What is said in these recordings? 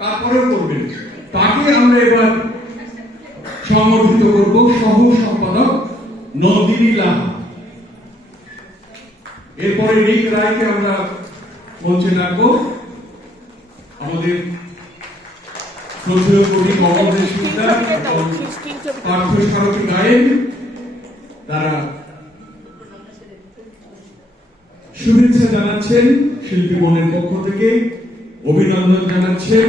তারপরেও করবেন। তাকে আমরা এবার সংগঠিত করব সহ সম্পাদক নন্দিনী লাহা। এরপরে রিক রায়কে আমরা মঞ্চে রাখব। আমাদের শ্রদ্ধেয় কবি কমল দেশমিতা এবং পার্থ সারথী গায়েন, তারা শুভেচ্ছা জানাচ্ছেন শিল্পী মনের পক্ষ থেকে, অভিনন্দন জানাচ্ছেন।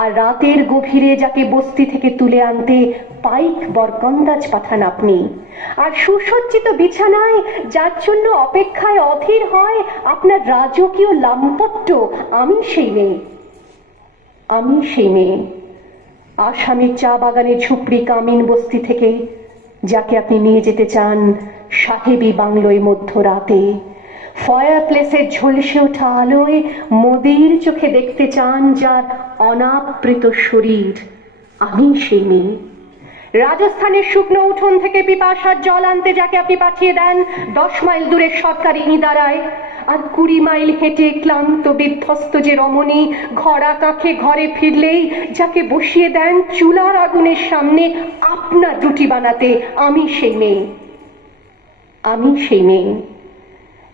আর রাতের গভীরে যাকে বস্তি থেকে তুলে আনতে পাইক বরকন্দাজ পাঠান আপনি। আর সুসজ্জিত বিছানায় যার জন্য অপেক্ষায় অধীর হয় আপনার রাজকীয় লাম্পট্য, আমি সেই মেয়ে। আমি সেই মেয়ে। আসামের চা বাগানের ঝুপড়ি কামিন বস্তি থেকে, যাকে আপনি নিয়ে যেতে চান, সাহেবী বাংলোয় মধ্যরাতে ফায়ার প্লেসের ঝলসে ওঠা আলোয় মোদির চোখে দেখতে চান যার অনাবৃত শরীর। আমি সেই মেয়ে। রাজস্থানের শুকনো উঠোন থেকে পিপাসার জল আনতে যাকে আপনি পাঠিয়ে দেন, দশ মাইল দূরের সরকারি ইঁদারায়। আর কুড়ি মাইল হেঁটে ক্লান্ত, বিধ্বস্ত যে রমণী ঘরা কাঁখে ঘরে ফিরলেই যাকে বসিয়ে দেন চুলার আগুনের সামনে আপনার রুটি বানাতে, আমি সেই মেয়ে। আমি সেই মেয়ে।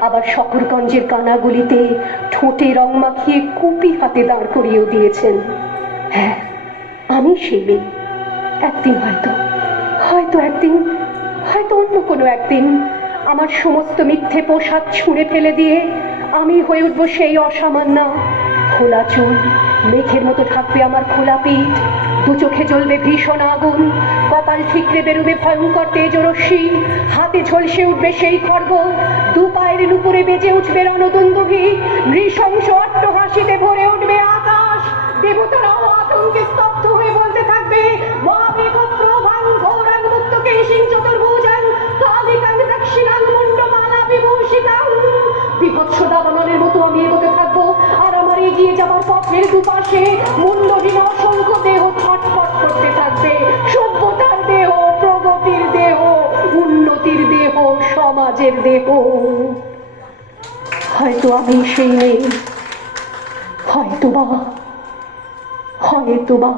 আবার শকরগঞ্জের কানাগুলিতে ঠোঁটে রং মাখিয়ে কুপি হাতে দাঁড় করিয়েও দিয়েছেন। হ্যাঁ আমি সেই মেয়ে। একদিন হয়তো হয়তো একদিন, হয়তো অন্য কোনো একদিন আমার সমস্ত মিথ্যে পোশাক ছুঁড়ে ফেলে দিয়ে আমি হয়ে উঠবো সেই অসামান্য খোলা চুল, মেঘের মতো থাকবে আমার খোলা পিঠ দু চোখে জ্বলবে ভীষণ আগুন। কপাল ঠিকরে বেরোবে ভয়ঙ্কর তেজ রশ্মি হাতে ঝলসে উঠবে সেই খর্গ। দু পায়ের নুপুরে বেজে উঠবে রণদুন্দুভি। নৃশংস অট্ট হাসিতে ভরে উঠবে আকাশ। দেবতারাও আতঙ্কে স্তব্ধ হয়ে বলতে থাকবে মতো আমি এগোতে থাকব। আর আমার এগিয়ে যাওয়ার পথের দুপাশে মুন্ডহীন অসংখ্য দেহ ছটফট করতে থাকবে, সভ্যতার দেহ, প্রগতির দেহ, উন্নতির দেহ, সমাজের দেহ। হয়তো আমি সেই মেয়ে হয়তো বা হয়তো বা